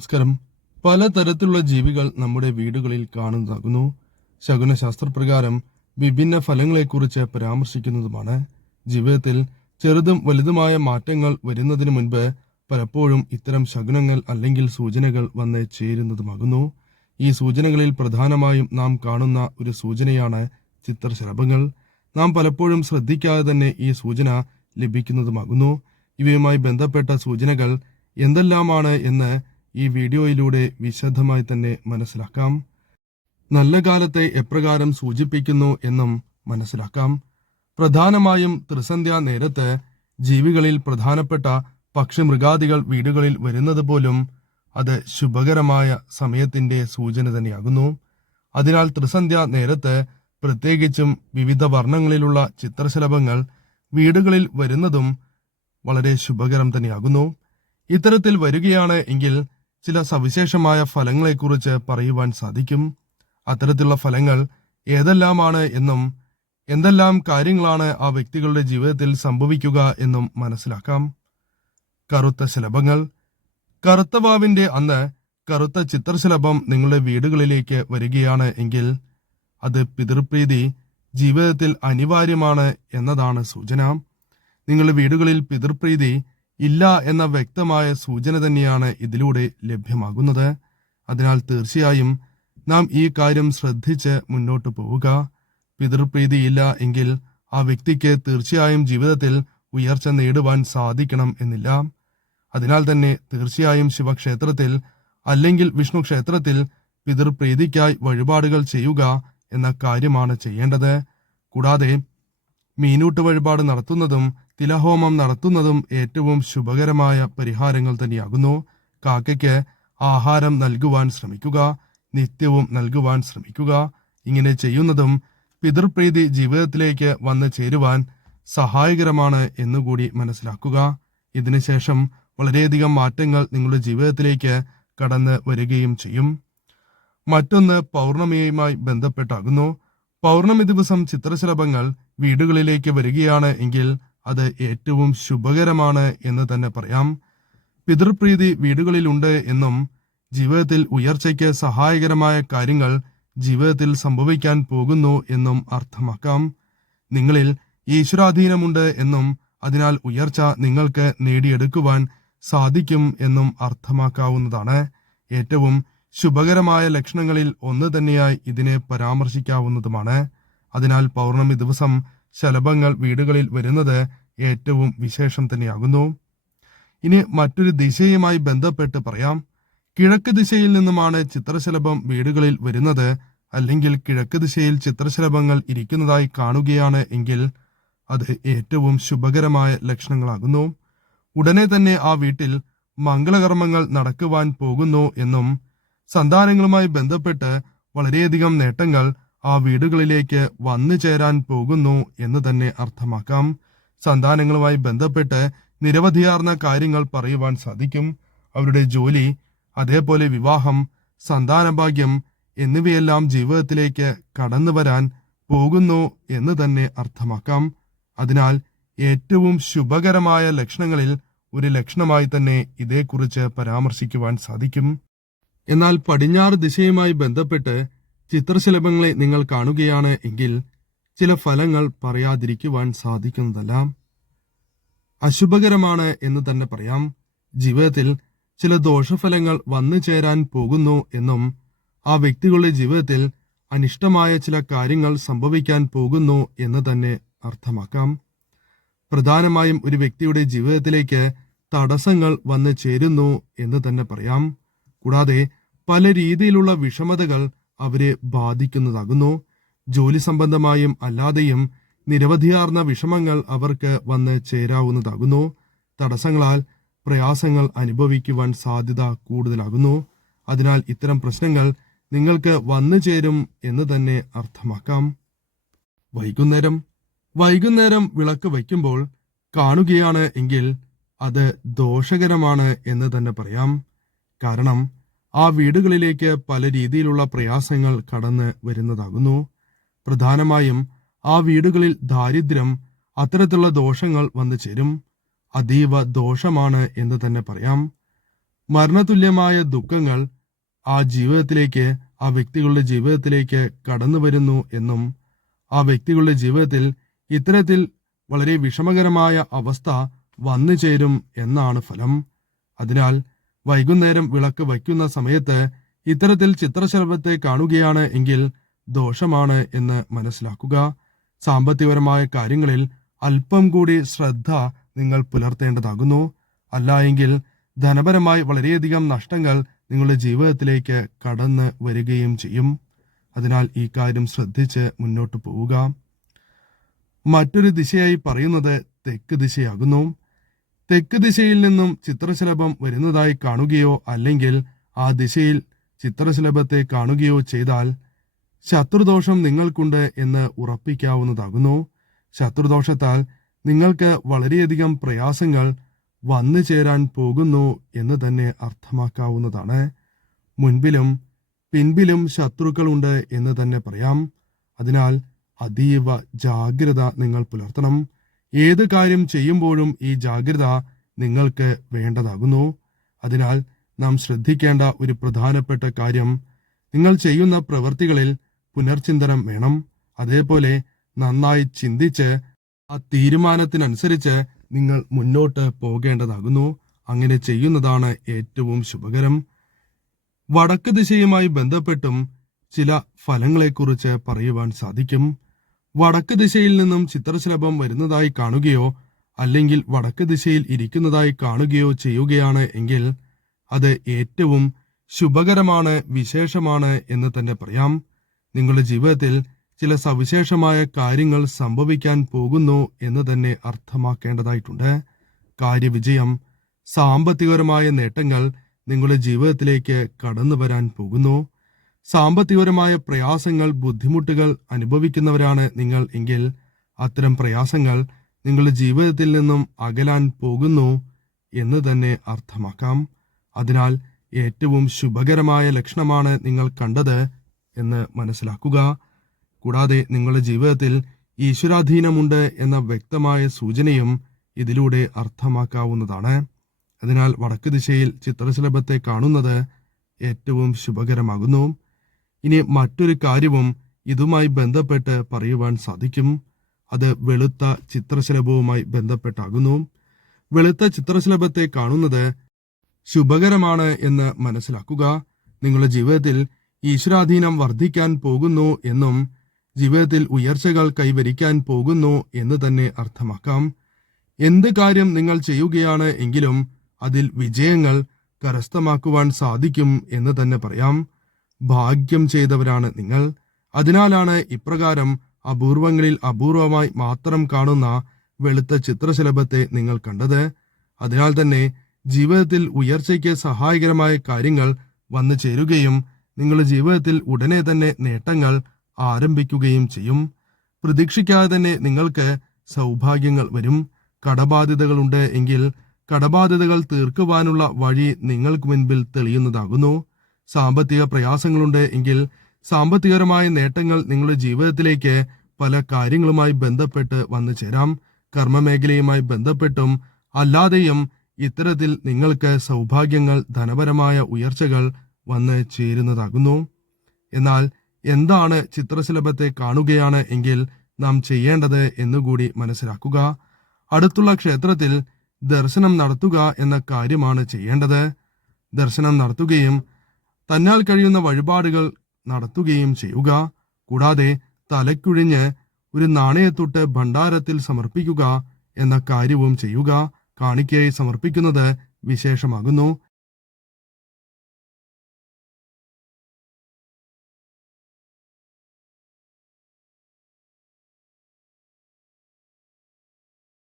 നമസ്കാരം. പലതരത്തിലുള്ള ജീവികൾ നമ്മുടെ വീടുകളിൽ കാണുന്നതാകുന്നു. ശകുനശാസ്ത്രപ്രകാരം വിഭിന്ന ഫലങ്ങളെക്കുറിച്ച് പരാമർശിക്കുന്നതുമാണ്. ജീവിതത്തിൽ ചെറുതും വലുതുമായ മാറ്റങ്ങൾ വരുന്നതിന് മുൻപ് പലപ്പോഴും ഇത്തരം ശകുനങ്ങൾ അല്ലെങ്കിൽ സൂചനകൾ വന്ന് ചേരുന്നതുമാകുന്നു. ഈ സൂചനകളിൽ പ്രധാനമായും നാം കാണുന്ന ഒരു സൂചനയാണ് ചിത്രശലഭങ്ങൾ. നാം പലപ്പോഴും ശ്രദ്ധിക്കാതെ തന്നെ ഈ സൂചന ലഭിക്കുന്നതുമാകുന്നു. ഇവയുമായി ബന്ധപ്പെട്ട സൂചനകൾ എന്തെല്ലാമാണ് എന്ന് ഈ വീഡിയോയിലൂടെ വിശദമായി തന്നെ മനസ്സിലാക്കാം. നല്ല കാലത്തെ എപ്രകാരം സൂചിപ്പിക്കുന്നു എന്നും മനസ്സിലാക്കാം. പ്രധാനമായും ത്രിസന്ധ്യാ നേരത്ത് ജീവികളിൽ പ്രധാനപ്പെട്ട പക്ഷിമൃഗാദികൾ വീടുകളിൽ വരുന്നത് പോലും അത് ശുഭകരമായ സമയത്തിന്റെ സൂചന തന്നെയാകുന്നു. അതിനാൽ ത്രിസന്ധ്യാ നേരത്ത് പ്രത്യേകിച്ചും വിവിധ വർണ്ണങ്ങളിലുള്ള ചിത്രശലഭങ്ങൾ വീടുകളിൽ വരുന്നതും വളരെ ശുഭകരം തന്നെയാകുന്നു. ഇത്തരത്തിൽ വരികയാണ് എങ്കിൽ ചില സവിശേഷമായ ഫലങ്ങളെക്കുറിച്ച് പറയുവാൻ സാധിക്കും. അത്തരത്തിലുള്ള ഫലങ്ങൾ ഏതെല്ലാമാണ് എന്നും എന്തെല്ലാം കാര്യങ്ങളാണ് ആ വ്യക്തികളുടെ ജീവിതത്തിൽ സംഭവിക്കുക എന്നും മനസ്സിലാക്കാം. കറുത്ത ശലഭങ്ങൾ. കറുത്ത വാവിന്റെ അന്ന് കറുത്ത ചിത്രശലഭം നിങ്ങളുടെ വീടുകളിലേക്ക് വരികയാണ് എങ്കിൽ അത് പിതൃപ്രീതി ജീവിതത്തിൽ അനിവാര്യമാണ് എന്നതാണ് സൂചന. നിങ്ങളുടെ വീടുകളിൽ പിതൃപ്രീതി ഇല്ല എന്ന വ്യക്തമായ സൂചന തന്നെയാണ് ഇതിലൂടെ ലഭ്യമാകുന്നത്. അതിനാൽ തീർച്ചയായും നാം ഈ കാര്യം ശ്രദ്ധിച്ച് മുന്നോട്ട് പോവുക. പിതൃപ്രീതിയില്ല എങ്കിൽ ആ വ്യക്തിക്ക് തീർച്ചയായും ജീവിതത്തിൽ ഉയർച്ച നേടുവാൻ സാധിക്കണം എന്നില്ല. അതിനാൽ തന്നെ തീർച്ചയായും ശിവക്ഷേത്രത്തിൽ അല്ലെങ്കിൽ വിഷ്ണു ക്ഷേത്രത്തിൽ പിതൃപ്രീതിക്കായി വഴിപാടുകൾ ചെയ്യുക എന്ന കാര്യമാണ് ചെയ്യേണ്ടത്. കൂടാതെ മീനൂട്ട് വഴിപാട് നടത്തുന്നതും തിലഹോമം നടത്തുന്നതും ഏറ്റവും ശുഭകരമായ പരിഹാരങ്ങൾ തന്നെയാകുന്നു. കാക്കയ്ക്ക് ആഹാരം നൽകുവാൻ ശ്രമിക്കുക, നിത്യവും നൽകുവാൻ ശ്രമിക്കുക. ഇങ്ങനെ ചെയ്യുന്നതും പിതൃപ്രീതി ജീവിതത്തിലേക്ക് വന്നു ചേരുവാൻ സഹായകരമാണ് എന്നുകൂടി മനസ്സിലാക്കുക. ഇതിനുശേഷം വളരെയധികം മാറ്റങ്ങൾ നിങ്ങളുടെ ജീവിതത്തിലേക്ക് കടന്നു വരികയും ചെയ്യും. മറ്റൊന്ന് പൗർണമിയുമായി ബന്ധപ്പെട്ടാകുന്നു. പൗർണമി ദിവസം ചിത്രശലഭങ്ങൾ വീടുകളിലേക്ക് വരികയാണ് എങ്കിൽ അത് ഏറ്റവും ശുഭകരമാണ് എന്ന് തന്നെ പറയാം. പിതൃപ്രീതി വീടുകളിലുണ്ട് എന്നും ജീവിതത്തിൽ ഉയർച്ചയ്ക്ക് സഹായകരമായ കാര്യങ്ങൾ ജീവിതത്തിൽ സംഭവിക്കാൻ പോകുന്നു എന്നും അർത്ഥമാക്കാം. നിങ്ങളിൽ ഈശ്വരാധീനമുണ്ട് എന്നും അതിനാൽ ഉയർച്ച നിങ്ങൾക്ക് നേടിയെടുക്കുവാൻ സാധിക്കും എന്നും അർത്ഥമാക്കാവുന്നതാണ്. ഏറ്റവും ശുഭകരമായ ലക്ഷണങ്ങളിൽ ഒന്ന് തന്നെയായി ഇതിനെ പരാമർശിക്കാവുന്നതുമാണ്. അതിനാൽ പൗർണമി ദിവസം ശലഭങ്ങൾ വീടുകളിൽ വരുന്നത് ഏറ്റവും വിശേഷം തന്നെയാകുന്നു. ഇനി മറ്റൊരു ദിശയുമായി ബന്ധപ്പെട്ട് പറയാം. കിഴക്ക് ദിശയിൽ നിന്നുമാണ് ചിത്രശലഭം വീടുകളിൽ വരുന്നത് അല്ലെങ്കിൽ കിഴക്ക് ദിശയിൽ ചിത്രശലഭങ്ങൾ ഇരിക്കുന്നതായി കാണുകയാണ് എങ്കിൽ അത് ഏറ്റവും ശുഭകരമായ ലക്ഷണങ്ങളാകുന്നു. ഉടനെ തന്നെ ആ വീട്ടിൽ മംഗളകർമ്മങ്ങൾ നടക്കുവാൻ പോകുന്നു എന്നും സന്താനങ്ങളുമായി ബന്ധപ്പെട്ട് വളരെയധികം നേട്ടങ്ങൾ ആ വീടുകളിലേക്ക് വന്നു ചേരാൻ പോകുന്നു എന്ന് തന്നെ അർത്ഥമാക്കാം. സന്താനങ്ങളുമായി ബന്ധപ്പെട്ട് നിരവധിയാർന്ന കാര്യങ്ങൾ പറയുവാൻ സാധിക്കും. അവരുടെ ജോലി, അതേപോലെ വിവാഹം, സന്താനഭാഗ്യം എന്നിവയെല്ലാം ജീവിതത്തിലേക്ക് കടന്നു വരാൻ പോകുന്നു എന്ന് തന്നെ അർത്ഥമാക്കാം. അതിനാൽ ഏറ്റവും ശുഭകരമായ ലക്ഷണങ്ങളിൽ ഒരു ലക്ഷണമായി തന്നെ ഇതേക്കുറിച്ച് പരാമർശിക്കുവാൻ സാധിക്കും. എന്നാൽ പടിഞ്ഞാറ് ദിശയുമായി ബന്ധപ്പെട്ട് ചിത്രശലഭങ്ങളെ നിങ്ങൾ കാണുകയാണ് എങ്കിൽ ചില ഫലങ്ങൾ പറയാതിരിക്കുവാൻ സാധിക്കുന്നതല്ല. അശുഭകരമാണ് എന്ന് തന്നെ പറയാം. ജീവിതത്തിൽ ചില ദോഷഫലങ്ങൾ വന്നു ചേരാൻ പോകുന്നു എന്നും ആ വ്യക്തികളുടെ ജീവിതത്തിൽ അനിഷ്ടമായ ചില കാര്യങ്ങൾ സംഭവിക്കാൻ പോകുന്നു എന്ന് തന്നെ അർത്ഥമാക്കാം. പ്രധാനമായും ഒരു വ്യക്തിയുടെ ജീവിതത്തിലേക്ക് തടസ്സങ്ങൾ വന്നു ചേരുന്നു എന്ന് തന്നെ പറയാം. കൂടാതെ പല രീതിയിലുള്ള വിഷമതകൾ അവരെ ബാധിക്കുന്നതാകുന്നു. ജോലി സംബന്ധമായും അല്ലാതെയും നിരവധിയാർന്ന വിഷമങ്ങൾ അവർക്ക് വന്ന് ചേരാവുന്നതാകുന്നു. തടസ്സങ്ങളാൽ പ്രയാസങ്ങൾ അനുഭവിക്കുവാൻ സാധ്യത കൂടുതലാകുന്നു. അതിനാൽ ഇത്തരം പ്രശ്നങ്ങൾ നിങ്ങൾക്ക് വന്നു ചേരും എന്ന് തന്നെ അർത്ഥമാക്കാം. വൈകുന്നേരം വിളക്ക് വയ്ക്കുമ്പോൾ കാണുകയാണ് എങ്കിൽ അത് ദോഷകരമാണ് എന്ന് തന്നെ പറയാം. കാരണം ആ വീടുകളിലേക്ക് പല രീതിയിലുള്ള പ്രയാസങ്ങൾ കടന്ന് വരുന്നതാകുന്നു. പ്രധാനമായും ആ വീടുകളിൽ ദാരിദ്ര്യം, അത്തരത്തിലുള്ള ദോഷങ്ങൾ വന്നു ചേരും. അതീവ ദോഷമാണ് എന്ന് തന്നെ പറയാം. മരണതുല്യമായ ദുഃഖങ്ങൾ ആ വ്യക്തികളുടെ ജീവിതത്തിലേക്ക് കടന്നു വരുന്നു എന്നും ആ വ്യക്തികളുടെ ജീവിതത്തിൽ ഇത്തരത്തിൽ വളരെ വിഷമകരമായ അവസ്ഥ വന്നു ചേരും എന്നാണ് ഫലം. അതിനാൽ വൈകുന്നേരം വിളക്ക് വയ്ക്കുന്ന സമയത്ത് ഇത്തരത്തിൽ ചിത്രശലഭത്തെ കാണുകയാണ് എങ്കിൽ ദോഷമാണ് എന്ന് മനസ്സിലാക്കുക. സാമ്പത്തികപരമായ കാര്യങ്ങളിൽ അല്പം കൂടി ശ്രദ്ധ നിങ്ങൾ പുലർത്തേണ്ടതാകുന്നു. അല്ല എങ്കിൽ ധനപരമായി വളരെയധികം നഷ്ടങ്ങൾ നിങ്ങളുടെ ജീവിതത്തിലേക്ക് കടന്ന് വരികയും ചെയ്യും. അതിനാൽ ഈ കാര്യം ശ്രദ്ധിച്ച് മുന്നോട്ട് പോവുക. മറ്റൊരു ദിശയായി പറയുന്നത് തെക്ക് ദിശയാകുന്നു. തെക്ക് ദിശയിൽ നിന്നും ചിത്രശലഭം വരുന്നതായി കാണുകയോ അല്ലെങ്കിൽ ആ ദിശയിൽ ചിത്രശലഭത്തെ കാണുകയോ ചെയ്താൽ ശത്രുദോഷം നിങ്ങൾക്കുണ്ട് എന്ന് ഉറപ്പിക്കാവുന്നതാകുന്നു. ശത്രുദോഷത്താൽ നിങ്ങൾക്ക് വളരെയധികം പ്രയാസങ്ങൾ വന്നു ചേരാൻ പോകുന്നു എന്ന് തന്നെ അർത്ഥമാക്കാവുന്നതാണ്. മുൻപിലും പിൻപിലും ശത്രുക്കളുണ്ട് എന്ന് തന്നെ പറയാം. അതിനാൽ അതീവ ജാഗ്രത നിങ്ങൾ പുലർത്തണം. ഏത് കാര്യം ചെയ്യുമ്പോഴും ഈ ജാഗ്രത നിങ്ങൾക്ക് വേണ്ടതാകുന്നു. അതിനാൽ നാം ശ്രദ്ധിക്കേണ്ട ഒരു പ്രധാനപ്പെട്ട കാര്യം, നിങ്ങൾ ചെയ്യുന്ന പ്രവൃത്തികളിൽ പുനർചിന്തനം വേണം. അതേപോലെ നന്നായി ചിന്തിച്ച് ആ തീരുമാനത്തിനനുസരിച്ച് നിങ്ങൾ മുന്നോട്ട് പോകേണ്ടതാകുന്നു. അങ്ങനെ ചെയ്യുന്നതാണ് ഏറ്റവും ശുഭകരം. വടക്ക് ദിശയുമായി ബന്ധപ്പെട്ടും ചില ഫലങ്ങളെക്കുറിച്ച് പറയുവാൻ സാധിക്കും. വടക്ക് ദിശയിൽ നിന്നും ചിത്രശലഭം വരുന്നതായി കാണുകയോ അല്ലെങ്കിൽ വടക്ക് ദിശയിൽ ഇരിക്കുന്നതായി കാണുകയോ ചെയ്യുകയാണ് എങ്കിൽ അത് ഏറ്റവും ശുഭകരമാണ്, വിശേഷമാണ് എന്ന് തന്നെ പറയാം. നിങ്ങളുടെ ജീവിതത്തിൽ ചില സവിശേഷമായ കാര്യങ്ങൾ സംഭവിക്കാൻ പോകുന്നു എന്ന് തന്നെ അർത്ഥമാക്കേണ്ടതായിട്ടുണ്ട്. കാര്യവിജയം, സാമ്പത്തികപരമായ നേട്ടങ്ങൾ നിങ്ങളുടെ ജീവിതത്തിലേക്ക് കടന്നു വരാൻ പോകുന്നു. സാമ്പത്തികപരമായ പ്രയാസങ്ങൾ, ബുദ്ധിമുട്ടുകൾ അനുഭവിക്കുന്നവരാണ് നിങ്ങൾ എങ്കിൽ അത്തരം പ്രയാസങ്ങൾ നിങ്ങളുടെ ജീവിതത്തിൽ നിന്നും അകലാൻ പോകുന്നു എന്ന് തന്നെ അർത്ഥമാക്കാം. അതിനാൽ ഏറ്റവും ശുഭകരമായ ലക്ഷണമാണ് നിങ്ങൾ കണ്ടത് എന്ന് മനസ്സിലാക്കുക. കൂടാതെ നിങ്ങളുടെ ജീവിതത്തിൽ ഈശ്വരാധീനമുണ്ട് എന്ന വ്യക്തമായ സൂചനയും ഇതിലൂടെ അർത്ഥമാക്കാവുന്നതാണ്. അതിനാൽ വടക്ക് ദിശയിൽ ചിത്രശലഭത്തെ കാണുന്നത് ഏറ്റവും ശുഭകരമാകുന്നു. ഇനി മറ്റൊരു കാര്യവും ഇതുമായി ബന്ധപ്പെട്ട് പറയുവാൻ സാധിക്കും. അത് വെളുത്ത ചിത്രശലഭവുമായി ബന്ധപ്പെട്ടാകുന്നു. വെളുത്ത ചിത്രശലഭത്തെ കാണുന്നത് ശുഭകരമാണ് എന്ന് മനസ്സിലാക്കുക. നിങ്ങളുടെ ജീവിതത്തിൽ ഈശ്വരാധീനം വർദ്ധിക്കാൻ പോകുന്നു എന്നും ജീവിതത്തിൽ ഉയർച്ചകൾ കൈവരിക്കാൻ പോകുന്നു എന്ന് തന്നെ അർത്ഥമാക്കാം. എന്ത് കാര്യം നിങ്ങൾ ചെയ്യുകയാണ് എങ്കിലും അതിൽ വിജയങ്ങൾ കരസ്ഥമാക്കുവാൻ സാധിക്കും എന്ന് തന്നെ പറയാം. ഭാഗ്യം ചെയ്തവരാണ് നിങ്ങൾ. അതിനാലാണ് ഇപ്രകാരം അപൂർവങ്ങളിൽ അപൂർവമായി മാത്രം കാണുന്ന വെളുത്ത ചിത്രശലഭത്തെ നിങ്ങൾ കണ്ടത്. അതിനാൽ തന്നെ ജീവിതത്തിൽ ഉയർച്ചയ്ക്ക് സഹായകരമായ കാര്യങ്ങൾ വന്നു ചേരുകയും നിങ്ങളുടെ ജീവിതത്തിൽ ഉടനെ തന്നെ നേട്ടങ്ങൾ ആരംഭിക്കുകയും ചെയ്യും. പ്രതീക്ഷിക്കാതെ തന്നെ നിങ്ങൾക്ക് സൗഭാഗ്യങ്ങൾ വരും. കടബാധ്യതകളുണ്ട് എങ്കിൽ കടബാധ്യതകൾ തീർക്കുവാനുള്ള വഴി നിങ്ങൾക്ക് മുൻപിൽ തെളിയുന്നതാകുന്നു. സാമ്പത്തിക പ്രയാസങ്ങളുണ്ട് എങ്കിൽ സാമ്പത്തികപരമായ നേട്ടങ്ങൾ നിങ്ങളുടെ ജീവിതത്തിലേക്ക് പല കാര്യങ്ങളുമായി ബന്ധപ്പെട്ട് വന്നു ചേരാം. കർമ്മമേഖലയുമായി ബന്ധപ്പെട്ടും അല്ലാതെയും ഇത്തരത്തിൽ നിങ്ങൾക്ക് സൗഭാഗ്യങ്ങൾ, ധനപരമായ ഉയർച്ചകൾ വന്ന് ചേരുന്നതാകുന്നു. എന്നാൽ എന്താണ് ചിത്രശലഭത്തെ കാണുകയാണ് എങ്കിൽ നാം ചെയ്യേണ്ടത് എന്നുകൂടി മനസ്സിലാക്കുക. അടുത്തുള്ള ക്ഷേത്രത്തിൽ ദർശനം നടത്തുക എന്ന കാര്യമാണ് ചെയ്യേണ്ടത്. ദർശനം നടത്തുകയും തന്നാൽ കഴിയുന്ന വഴിപാടുകൾ നടത്തുകയും ചെയ്യുക. കൂടാതെ തലക്കുഴിഞ്ഞ് ഒരു നാണയത്തൊട്ട് ഭണ്ഡാരത്തിൽ സമർപ്പിക്കുക എന്ന കാര്യവും ചെയ്യുക. കാണിക്കയായി സമർപ്പിക്കുന്നത് വിശേഷമാകുന്നു.